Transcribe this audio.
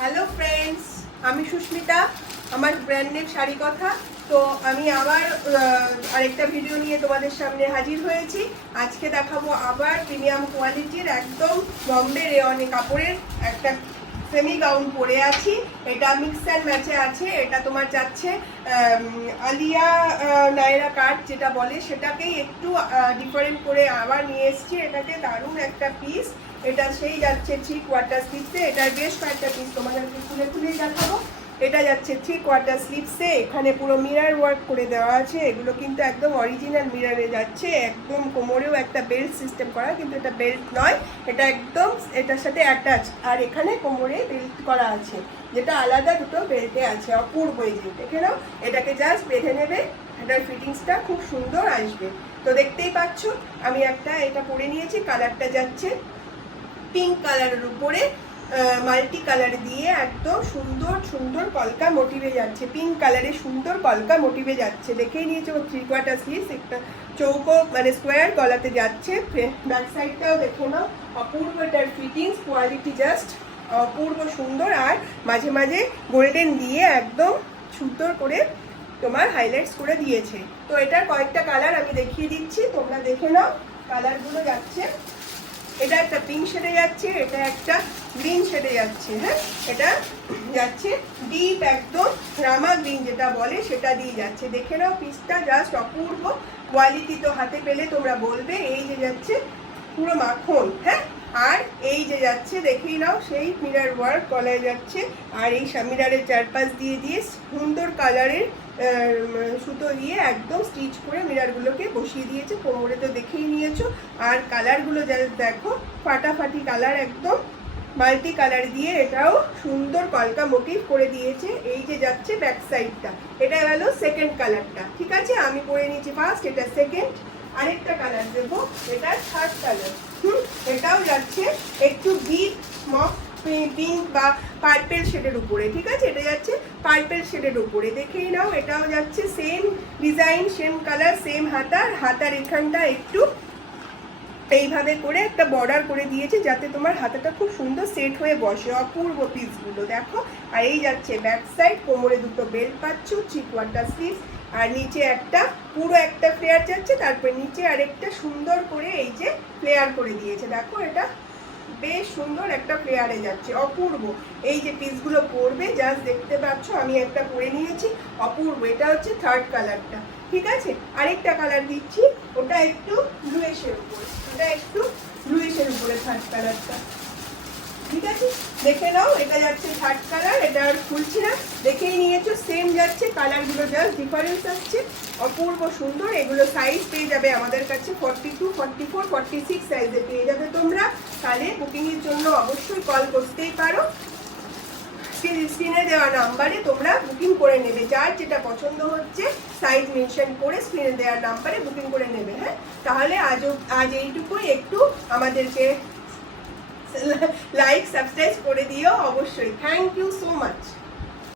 Hello friends, আমি সুস্মিতা। আমার brand name sari কথা। তো আমি আবার আরেকটা ভিডিও নিয়ে তোমাদের সামনে হাজির হয়েছি। আজকে দেখাবো আবার প্রিমিয়াম কোয়ালিটির একদম বম্বে রেওয়ানি কাপড়ের একটা সেমি গাউন পরে আছি। এটা মিক্স অ্যান্ড ম্যাচে আছে। এটা তোমার যাচ্ছে আলিয়া নায়রা কাট যেটা বলে, সেটাকেই একটু ডিফারেন্ট করে আবার নিয়ে এসেছি। এটাকে দারুণ একটা পিস। এটা সেই যাচ্ছে 3 কোয়ার্টার স্লিপসে। এটার বেশ কয়েকটা পিস তোমাদেরকে খুলে খুলে দেখাবো। এটা যাচ্ছে 3 কোয়ার্টার স্লিপসে। এখানে পুরো মিরর ওয়ার্ক করে দেওয়া আছে। এগুলো কিন্তু একদম অরিজিনাল মিররে যাচ্ছে। একদম কোমরেও একটা বেল্ট সিস্টেম করা, কিন্তু এটা বেল্ট নয়, এটা একদম এটার সাথে অ্যাটাচ। আর এখানে কোমরে বেল্ট করা আছে, যেটা আলাদা দুটো বেল্টে আছে। অপূর্ব এই যে দেখে নাও। এটাকে জাস্ট বেঁধে নেবে, এটার ফিটিংসটা খুব সুন্দর আসবে। তো দেখতেই পাচ্ছ আমি একটা এটা পরে নিয়েছি। কালারটা যাচ্ছে পিঙ্ক কালারের উপরে মাল্টি কালার দিয়ে একদম সুন্দর সুন্দর কলকা মোটিভে যাচ্ছে। পিঙ্ক কালারে সুন্দর কলকা মোটিভে যাচ্ছে। দেখেই নিয়েছে ও 3 কোয়ার্টার স্লিভস, একটা চৌকো মানে স্কোয়ার গলাতে যাচ্ছে। ব্যাক সাইডটাও দেখে নাও। অপূর্ব এটার ফিটিংস, কোয়ালিটি জাস্ট অপূর্ব সুন্দর। আর মাঝে মাঝে গোল্ডেন দিয়ে একদম সুন্দর করে তোমার হাইলাইটস করে দিয়েছে। তো এটার কয়েকটা কালার আমি দেখিয়ে দিচ্ছি, তোমরা দেখে নাও। কালারগুলো যাচ্ছে, এটা একটা পিঙ্ক শেডে যাচ্ছে, এটা একটা গ্রিন শেডে যাচ্ছে। হ্যাঁ, এটা যাচ্ছে ডিপ একদম রামা গ্রিন যেটা বলে, সেটা দিয়ে যাচ্ছে। দেখে নাও পিসটা জাস্ট অপূর্ব কোয়ালিটি। তো হাতে পেলে তোমরা বলবে। এই যে যাচ্ছে পুরো মাখন। হ্যাঁ, আর এই যে যাচ্ছে দেখেই নাও সেই মিরর ওয়ার্ক গলায় যাচ্ছে। আর এই মিররের চারপাশ দিয়ে দিয়ে সুন্দর কালারের সুতো দিয়ে একদম স্টিচ করে মিররগুলোকে বসিয়ে দিয়েছে। কোমরে তো দেখেই নিয়েছো। আর কালারগুলো যা দেখো, ফাটাফাটি কালার, একদম মাল্টি কালার দিয়ে এটাও সুন্দর কলকা মোটিভ করে দিয়েছে। এই যে যাচ্ছে ব্যাক সাইডটা, এটা গেল সেকেন্ড কালারটা। ঠিক আছে, আমি পরে নিয়েছি ফার্স্ট, এটা সেকেন্ড। আরেকটা কালার দেবো, এটা থার্ড কালার। এটাও যাচ্ছে একটু ডিপ মক পিঙ্ক বা পার্পেল শেডের উপরে। ঠিক আছে, এটা যাচ্ছে পার্পেল শেডের উপরে। দেখেই নাও, এটাও যাচ্ছে same design, same colour, same হাতার। হাতার এখানটা একটু এইভাবে করে একটা বর্ডার করে দিয়েছে, যাতে তোমার হাতাটা খুব সুন্দর সেট হয়ে বসে। অপূর্ব পিসগুলো দেখো। আর এই যাচ্ছে ব্যাক সাইড, কোমরে দুটো বেল্ট পাচ্ছ, 3 কোয়ার্টার স্লিভস। আর নিচে একটা পুরো একটা ফ্লেয়ার যাচ্ছে, তারপরে নিচে আরেকটা সুন্দর করে এই যে ফ্লেয়ার করে দিয়েছে। দেখো, এটা বেশ সুন্দর একটা ফ্লেয়ারে যাচ্ছে। অপূর্ব এই যে পিসগুলো পরবে, জাস্ট দেখতে পাচ্ছ আমি একটা পরে নিয়েছি। অপূর্ব। এটা হচ্ছে থার্ড কালারটা। ঠিক আছে, আরেকটা কালার দিচ্ছি, ওটা একটু ব্লুইশের উপরে। ওটা একটু ব্লুইশের উপরে থার্ড কালারটা। ঠিক আছে, দেখে নাও। এটা যাচ্ছে থার্ড কালার, এটা আর খুলছি না, দেখেই নিয়েছো। সেম যাচ্ছে, কালারগুলো জাস্ট ডিফারেন্স আসছে। অপূর্ব সুন্দর। এগুলো সাইজ পেয়ে যাবে আমাদের কাছে 42, 44, 46 সাইজে পেয়ে যাবে তোমরা। তাহলে বুকিংয়ের জন্য অবশ্যই কল করতেই পারো। স্ক্রিনে দেওয়া নাম্বারে তোমরা বুকিং করে নেবে। যার যেটা পছন্দ হচ্ছে সাইজ মেনশন করে স্ক্রিনে দেওয়া নাম্বারে বুকিং করে নেবে। হ্যাঁ, তাহলে আজ এইটুকুই। একটু আমাদেরকে লাইক সাবস্ক্রাইব করে দিও অবশ্যই। Thank you so much.